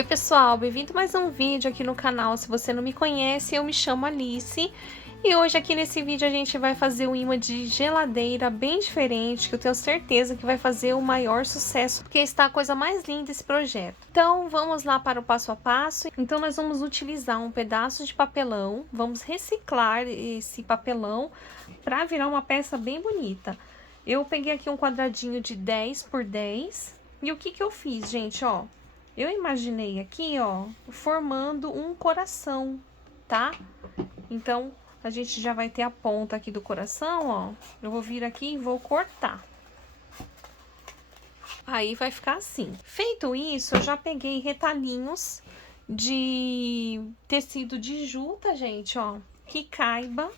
Oi pessoal, bem-vindo a mais um vídeo aqui no canal. Se você não me conhece, eu me chamo Alice e hoje aqui nesse vídeo a gente vai fazer um imã de geladeira bem diferente, que eu tenho certeza que vai fazer o maior sucesso, porque está a coisa mais linda esse projeto. Então vamos lá para o passo a passo. Então nós vamos utilizar um pedaço de papelão, vamos reciclar esse papelão para virar uma peça bem bonita. Eu peguei aqui um quadradinho de 10 por 10 e o que que eu fiz, gente, ó? Eu imaginei aqui, ó, formando um coração, tá? Então, a gente já vai ter a ponta aqui do coração, ó. Eu vou vir aqui e vou cortar. Aí vai ficar assim. Feito isso, eu já peguei retalhinhos de tecido de juta, gente, ó, que caiba,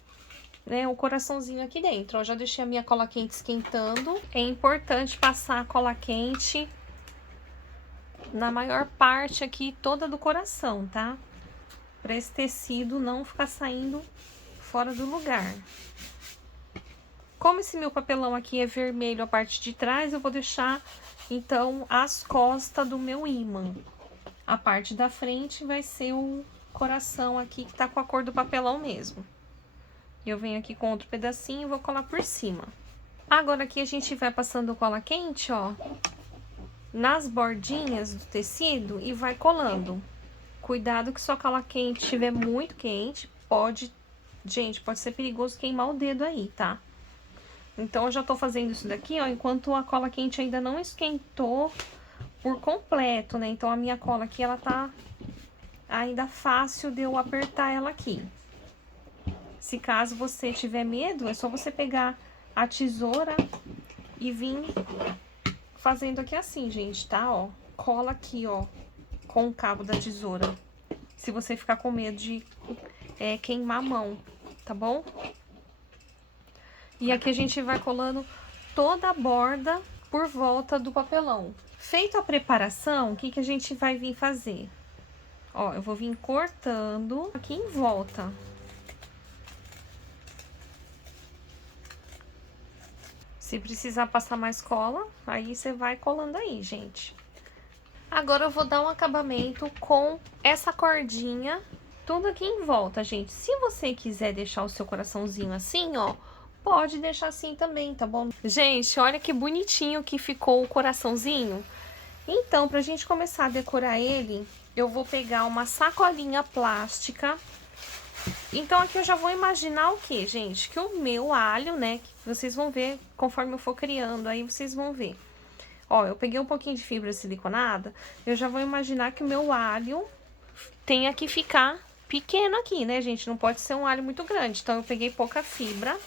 né, o coraçãozinho aqui dentro. Ó, já deixei a minha cola quente esquentando. É importante passar a cola quente na maior parte aqui toda do coração, tá? Para esse tecido não ficar saindo fora do lugar. Como esse meu papelão aqui é vermelho a parte de trás, eu vou deixar então as costas do meu ímã. A parte da frente vai ser o coração aqui que tá com a cor do papelão mesmo. Eu venho aqui com outro pedacinho e vou colar por cima. Agora aqui a gente vai passando cola quente, ó, nas bordinhas do tecido e vai colando. Cuidado que sua cola quente estiver muito quente, pode ser perigoso queimar o dedo aí, tá? Então, eu já tô fazendo isso daqui, ó, enquanto a cola quente ainda não esquentou por completo, né? Então, a minha cola aqui, ela tá ainda fácil de eu apertar ela aqui. Se caso você tiver medo, é só você pegar a tesoura e vir fazendo aqui assim, gente, tá? Ó, cola aqui, ó, com o cabo da tesoura. Se você ficar com medo de queimar a mão, tá bom? E aqui a gente vai colando toda a borda por volta do papelão. Feita a preparação, o que que a gente vai vir fazer? Ó, eu vou vir cortando aqui em volta. Se precisar passar mais cola, aí você vai colando aí, gente. Agora eu vou dar um acabamento com essa cordinha, tudo aqui em volta, gente. Se você quiser deixar o seu coraçãozinho assim, ó, pode deixar assim também, tá bom? Gente, olha que bonitinho que ficou o coraçãozinho. Então, pra gente começar a decorar ele, eu vou pegar uma sacolinha plástica. Então, aqui eu já vou imaginar o que, gente? Que o meu alho, né, que vocês vão ver conforme eu for criando, aí vocês vão ver. Ó, eu peguei um pouquinho de fibra siliconada, eu já vou imaginar que o meu alho tenha que ficar pequeno aqui, né, gente? Não pode ser um alho muito grande, então eu peguei pouca fibra.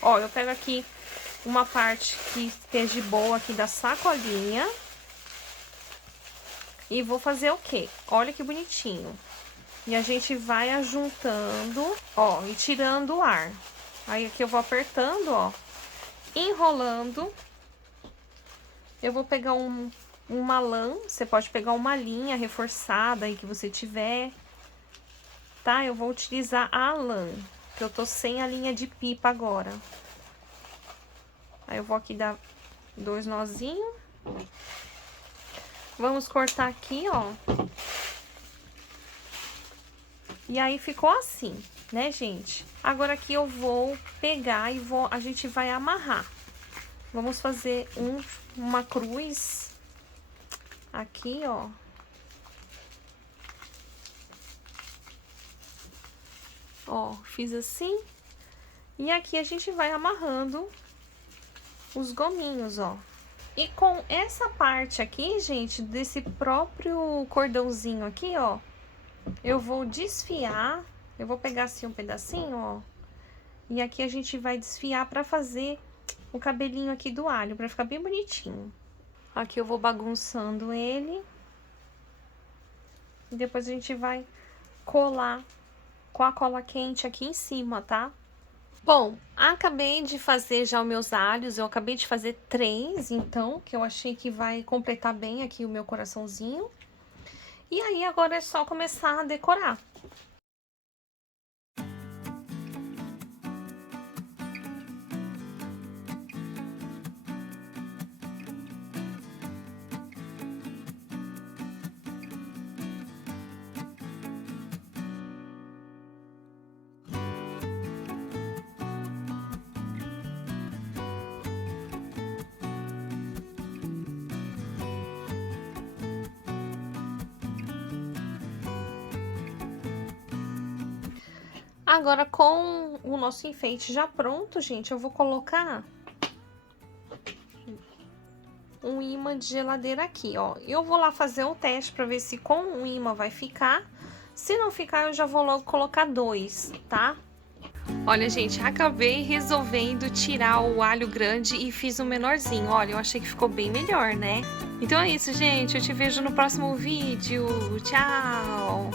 Ó, eu pego aqui uma parte que esteja boa aqui da sacolinha. E vou fazer o quê? Olha que bonitinho. E a gente vai ajuntando, ó, e tirando o ar. Aí aqui eu vou apertando, ó, enrolando. Eu vou pegar uma lã, você pode pegar uma linha reforçada aí que você tiver, tá? Eu vou utilizar a lã, que eu tô sem a linha de pipa agora. Aí eu vou aqui dar 2 nozinhos. Vamos cortar aqui, ó. E aí ficou assim, né, gente? Agora aqui eu vou pegar e a gente vai amarrar. Vamos fazer uma cruz aqui, ó. Ó, fiz assim. E aqui a gente vai amarrando os gominhos, ó. E com essa parte aqui, gente, desse próprio cordãozinho aqui, ó, eu vou desfiar, eu vou pegar assim um pedacinho, ó, e aqui a gente vai desfiar pra fazer o cabelinho aqui do alho, pra ficar bem bonitinho. Aqui eu vou bagunçando ele. E depois a gente vai colar com a cola quente aqui em cima, tá? Bom, acabei de fazer já os meus alhos, eu acabei de fazer 3, então, que eu achei que vai completar bem aqui o meu coraçãozinho. E aí, agora é só começar a decorar. Agora, com o nosso enfeite já pronto, gente, eu vou colocar um imã de geladeira aqui, ó. Eu vou lá fazer um teste pra ver se com um imã vai ficar. Se não ficar, eu já vou logo colocar 2, tá? Olha, gente, acabei resolvendo tirar o alho grande e fiz um menorzinho. Olha, eu achei que ficou bem melhor, né? Então é isso, gente. Eu te vejo no próximo vídeo. Tchau!